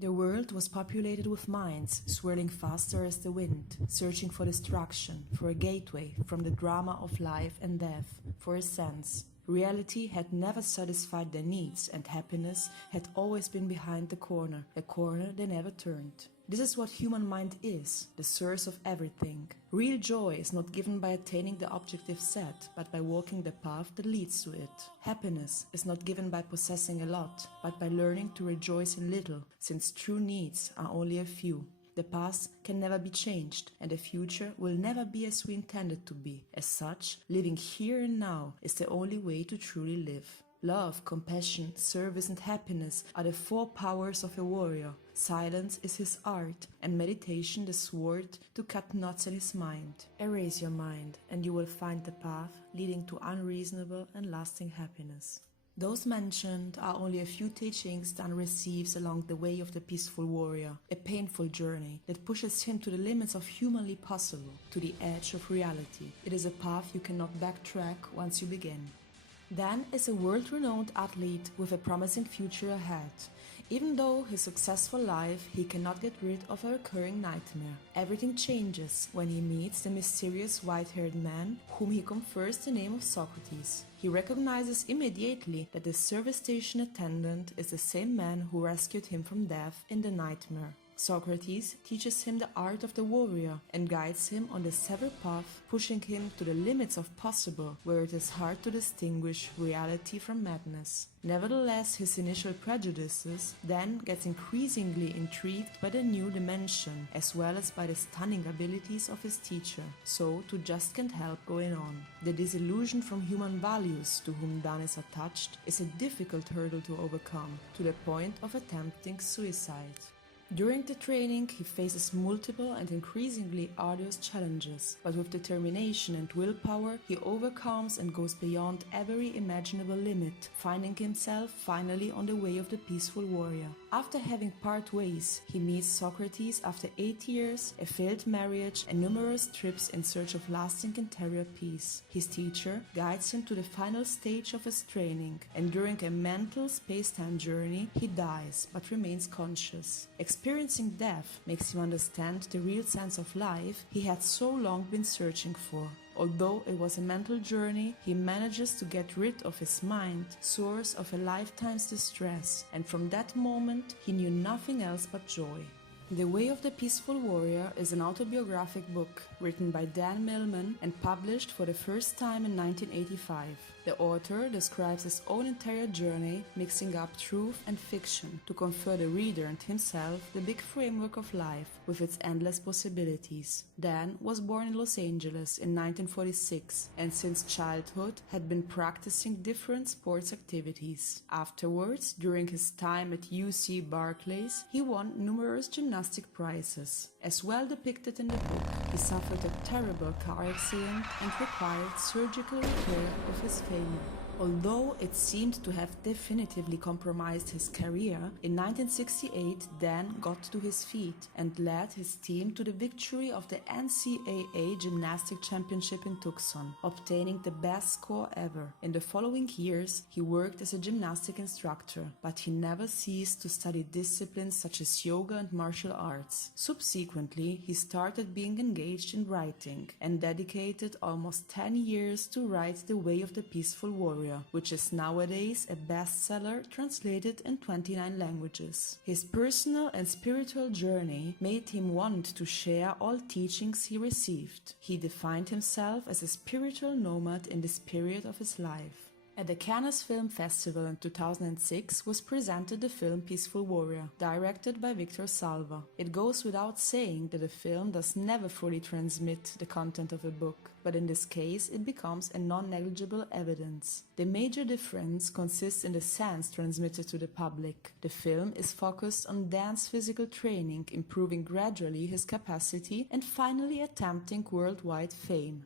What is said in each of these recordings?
The world was populated with minds swirling faster as the wind, searching for destruction, for a gateway from the drama of life and death, for a sense. Reality had never satisfied their needs, and happiness had always been behind the corner, a corner they never turned. This is what human mind is, the source of everything. Real joy is not given by attaining the objective set, but by walking the path that leads to it. Happiness is not given by possessing a lot, but by learning to rejoice in little, since true needs are only a few. The past can never be changed, and the future will never be as we intended to be. As such, living here and now is the only way to truly live. Love, compassion, service and happiness are the four powers of a warrior. Silence is his art, and meditation the sword to cut knots in his mind. Erase your mind, and you will find the path leading to unreasonable and lasting happiness. Those mentioned are only a few teachings Dan receives along the way of the peaceful warrior, a painful journey that pushes him to the limits of humanly possible, to the edge of reality. It is a path you cannot backtrack once you begin. Dan is a world-renowned athlete with a promising future ahead. Even though his successful life, he cannot get rid of a recurring nightmare. Everything changes when he meets the mysterious white-haired man whom he confers the name of Socrates. He recognizes immediately that the service station attendant is the same man who rescued him from death in the nightmare. Socrates teaches him the art of the warrior and guides him on the severed path, pushing him to the limits of possible, where it is hard to distinguish reality from madness. Nevertheless, his initial prejudices then gets increasingly intrigued by the new dimension, as well as by the stunning abilities of his teacher, so too just can't help going on. The disillusion from human values to whom Dan is attached is a difficult hurdle to overcome, to the point of attempting suicide. During the training, he faces multiple and increasingly arduous challenges, but with determination and willpower, he overcomes and goes beyond every imaginable limit, finding himself finally on the way of the peaceful warrior. After having part ways, he meets Socrates after 8 years, a failed marriage, and numerous trips in search of lasting interior peace. His teacher guides him to the final stage of his training, and during a mental space-time journey, he dies but remains conscious. Experiencing death makes him understand the real sense of life he had so long been searching for. Although it was a mental journey, he manages to get rid of his mind, source of a lifetime's distress, and from that moment he knew nothing else but joy. The Way of the Peaceful Warrior is an autobiographic book written by Dan Millman and published for the first time in 1985. The author describes his own interior journey, mixing up truth and fiction to confer the reader and himself the big framework of life with its endless possibilities. Dan was born in Los Angeles in 1946 and since childhood had been practicing different sports activities. Afterwards, during his time at UC Berkeley, he won numerous gymnastic prizes. As well depicted in the book, he suffered a terrible car accident and required surgical repair of his femur. Although it seemed to have definitively compromised his career, in 1968 Dan got to his feet and led his team to the victory of the NCAA Gymnastic Championship in Tucson, obtaining the best score ever. In the following years, he worked as a gymnastic instructor, but he never ceased to study disciplines such as yoga and martial arts. Subsequently, he started being engaged in writing and dedicated almost 10 years to write The Way of the Peaceful Warrior, which is nowadays a bestseller translated in 29 languages. His personal and spiritual journey made him want to share all teachings he received. He defined himself as a spiritual nomad in this period of his life. At the Cannes Film Festival in 2006 was presented the film Peaceful Warrior, directed by Victor Salva. It goes without saying that a film does never fully transmit the content of a book, but in this case it becomes a non-negligible evidence. The major difference consists in the sense transmitted to the public. The film is focused on Dan's physical training, improving gradually his capacity and finally attempting worldwide fame.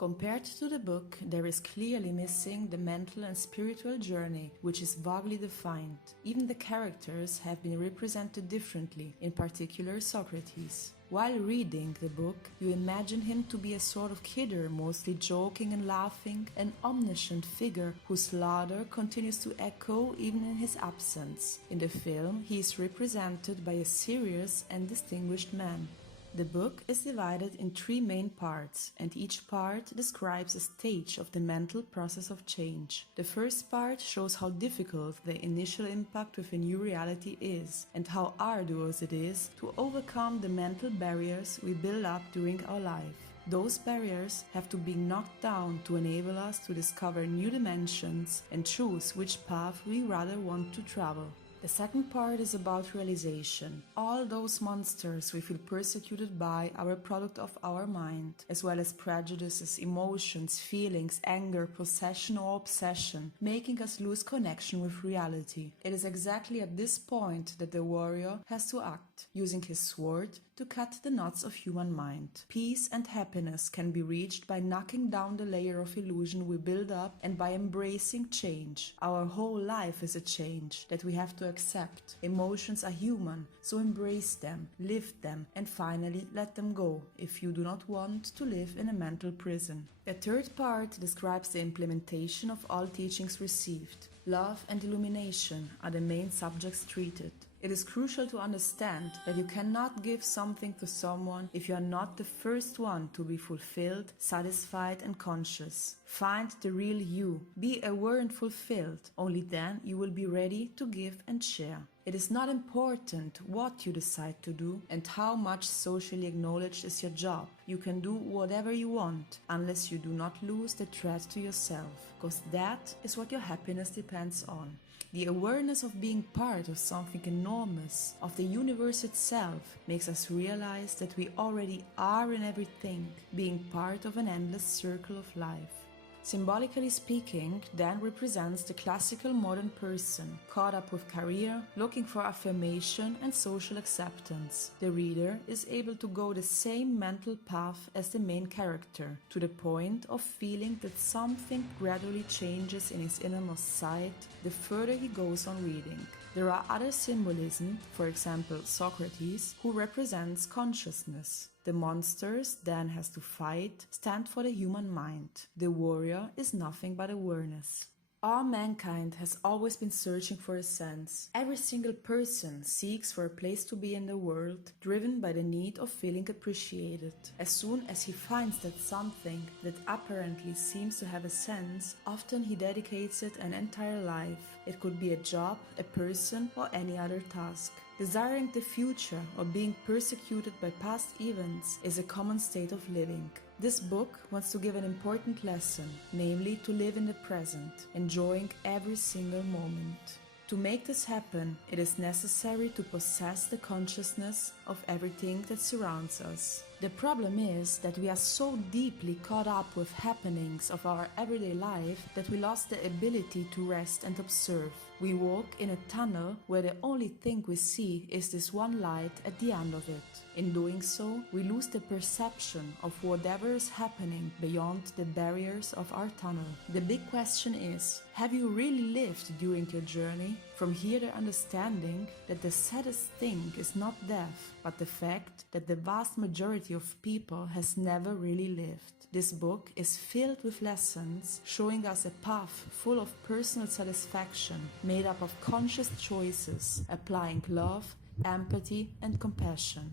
Compared to the book, there is clearly missing the mental and spiritual journey, which is vaguely defined. Even the characters have been represented differently, in particular Socrates. While reading the book, you imagine him to be a sort of kidder, mostly joking and laughing, an omniscient figure whose laughter continues to echo even in his absence. In the film, he is represented by a serious and distinguished man. The book is divided in 3 main parts, and each part describes a stage of the mental process of change. The first part shows how difficult the initial impact with a new reality is, and how arduous it is to overcome the mental barriers we build up during our life. Those barriers have to be knocked down to enable us to discover new dimensions and choose which path we rather want to travel. The second part is about realization. All those monsters we feel persecuted by are a product of our mind, as well as prejudices, emotions, feelings, anger, possession or obsession, making us lose connection with reality. It is exactly at this point that the warrior has to act, using his sword to cut the knots of human mind. Peace and happiness can be reached by knocking down the layer of illusion we build up and by embracing change. Our whole life is a change that we have to accept. Emotions are human, so embrace them, live them, and finally let them go if you do not want to live in a mental prison. The third part describes the implementation of all teachings received. Love and illumination are the main subjects treated. It is crucial to understand that you cannot give something to someone if you are not the first one to be fulfilled, satisfied and conscious. Find the real you. Be aware and fulfilled. Only then you will be ready to give and share. It is not important what you decide to do and how much socially acknowledged is your job. You can do whatever you want, unless you do not lose the threat to yourself, because that is what your happiness depends on. The awareness of being part of something enormous, of the universe itself, makes us realize that we already are in everything, being part of an endless circle of life. Symbolically speaking, Dan represents the classical modern person, caught up with career, looking for affirmation and social acceptance. The reader is able to go the same mental path as the main character, to the point of feeling that something gradually changes in his innermost side the further he goes on reading. There are other symbolism, for example Socrates, who represents consciousness. The monsters Dan has to fight stand for the human mind. The warrior is nothing but awareness. All mankind has always been searching for a sense. Every single person seeks for a place to be in the world, driven by the need of feeling appreciated. As soon as he finds that something that apparently seems to have a sense, often he dedicates it an entire life. It could be a job, a person, or any other task. Desiring the future or being persecuted by past events is a common state of living. This book wants to give an important lesson, namely to live in the present, enjoying every single moment. To make this happen, it is necessary to possess the consciousness of everything that surrounds us. The problem is that we are so deeply caught up with happenings of our everyday life that we lost the ability to rest and observe. We walk in a tunnel where the only thing we see is this one light at the end of it. In doing so, we lose the perception of whatever is happening beyond the barriers of our tunnel. The big question is, have you really lived during your journey? From here the understanding that the saddest thing is not death, but the fact that the vast majority of people has never really lived. This book is filled with lessons showing us a path full of personal satisfaction, made up of conscious choices, applying love, empathy and compassion.